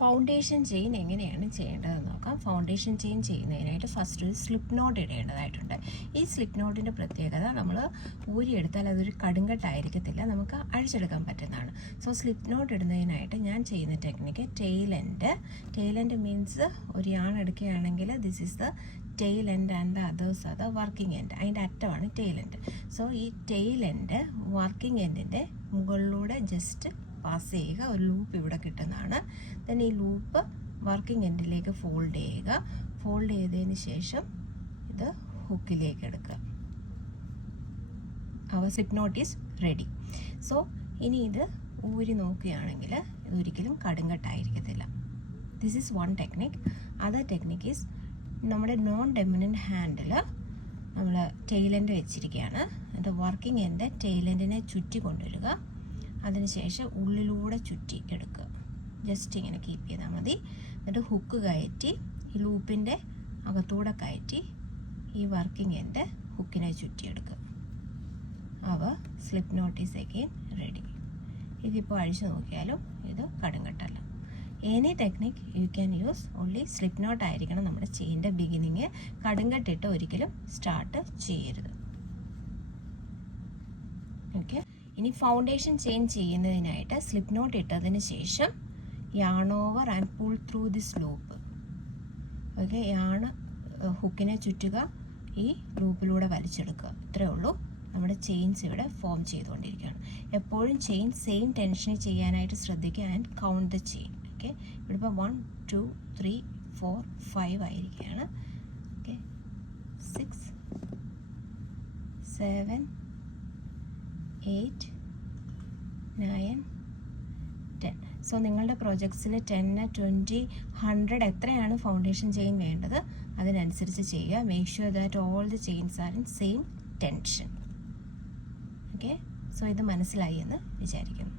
Foundation chain എങ്ങനെയാണ് ചെയ്യേണ്ടതെന്ന് നോക്കാം. ഫൗണ്ടേഷൻ ചെയിൻ ചെയ്യുന്നതിനായിട്ട് ഫസ്റ്റ് ഒരു സ്ലിപ്പ് നോട്ട് ഇടേണ്ടതായിട്ടുണ്ട്. ഈ സ്ലിപ്പ് നോട്ടിൻ്റെ പ്രത്യേകത നമ്മൾ ഊരിയെടുത്താൽ അതൊരു കടുങ്കട്ടായിരിക്കത്തില്ല, നമുക്ക് അഴിച്ചെടുക്കാൻ പറ്റുന്നതാണ്. സോ സ്ലിപ്പ് നോട്ട് ഇടുന്നതിനായിട്ട് ഞാൻ ചെയ്യുന്ന ടെക്നിക്ക് ടെയിൽ എൻഡ് മീൻസ് ഒരു യാൺ എടുക്കുകയാണെങ്കിൽ this is the tail end and the others are the working end. അതിൻ്റെ അറ്റമാണ് ടെയിൽ എൻഡ്. സോ ഈ ടെയിൽ എൻഡ് വർക്കിംഗ് എൻഡിൻ്റെ മുകളിലൂടെ ജസ്റ്റ് പാസ് ചെയ്യുക. ഒരു ലൂപ്പ് ഇവിടെ കിട്ടുന്നതാണ്. ദെൻ ഈ ലൂപ്പ് വർക്കിംഗ് എൻഡിലേക്ക് ഫോൾഡ് ചെയ്യുക. ഫോൾഡ് ചെയ്തതിന് ശേഷം ഇത് ഹുക്കിലേക്ക് എടുക്കുക. Our slip knot is ready. So ഇനി ഇത് ഊരി നോക്കുകയാണെങ്കിൽ ഇതൊരിക്കലും കടുങ്കട്ടായിരിക്കത്തില്ല. This is one technique. Other technique is നമ്മുടെ നോൺ ഡൊമിനൻ്റ് ഹാൻഡിൽ നമ്മൾ ടെയിൽ എൻഡ് വെച്ചിരിക്കുകയാണ്. എന്നിട്ട് വർക്കിംഗ് എൻഡ് ടെയിൽ എൻഡിനെ ചുറ്റി കൊണ്ടുവരിക. അതിനുശേഷം ഉള്ളിലൂടെ ചുറ്റി എടുക്കുക. ജസ്റ്റ് ഇങ്ങനെ കീപ്പ് ചെയ്താൽ മതി. എന്നിട്ട് ഹുക്ക് കയറ്റി ഈ ലൂപ്പിൻ്റെ അകത്തൂടെ കയറ്റി ഈ വർക്കിംഗ് എൻഡ് ഹുക്കിനെ ചുറ്റിയെടുക്കുക. Our slip knot is again ready. ഇതിപ്പോൾ അഴിച്ചു നോക്കിയാലും ഇത് കടുങ്കട്ടല്ല. Any technique you can use, only slip knot ആയിരിക്കണം നമ്മുടെ ചെയിൻ്റെ ബിഗിനിങ്. കടുങ്കട്ടിട്ട് ഒരിക്കലും സ്റ്റാർട്ട് ചെയ്യരുത്. ഓക്കെ. ഇനി ഫൗണ്ടേഷൻ ചെയിൻ ചെയ്യുന്നതിനായിട്ട് സ്ലിപ്പ് നോട്ട് ഇട്ടതിന് ശേഷം yarn over and pull through this loop. Okay. യാണ് ഹുക്കിനെ ചുറ്റുക, ഈ ലൂപ്പിലൂടെ വലിച്ചെടുക്കുക. ഇത്രയേ ഉള്ളൂ. നമ്മുടെ ചെയിൻസ് ഇവിടെ ഫോം ചെയ്തുകൊണ്ടിരിക്കുകയാണ്. എപ്പോഴും ചെയിൻ സെയിം ടെൻഷനിൽ ചെയ്യാനായിട്ട് ശ്രദ്ധിക്കുക and count the chain. Okay. ഇവിടെ ഇപ്പോൾ 1 2 3 4 5 ആയിരിക്കുകയാണ്. ഓക്കെ. 6 7 8 9 10. സോ നിങ്ങളുടെ പ്രോജക്ട്സിൽ 10 20 100 എത്രയാണ് ഫൗണ്ടേഷൻ ചെയിൻ വേണ്ടത് അതിനനുസരിച്ച് ചെയ്യുക. Make sure that all the chains are in same tension. Okay. So ഇത് മനസ്സിലായി എന്ന് വിചാരിക്കുന്നു.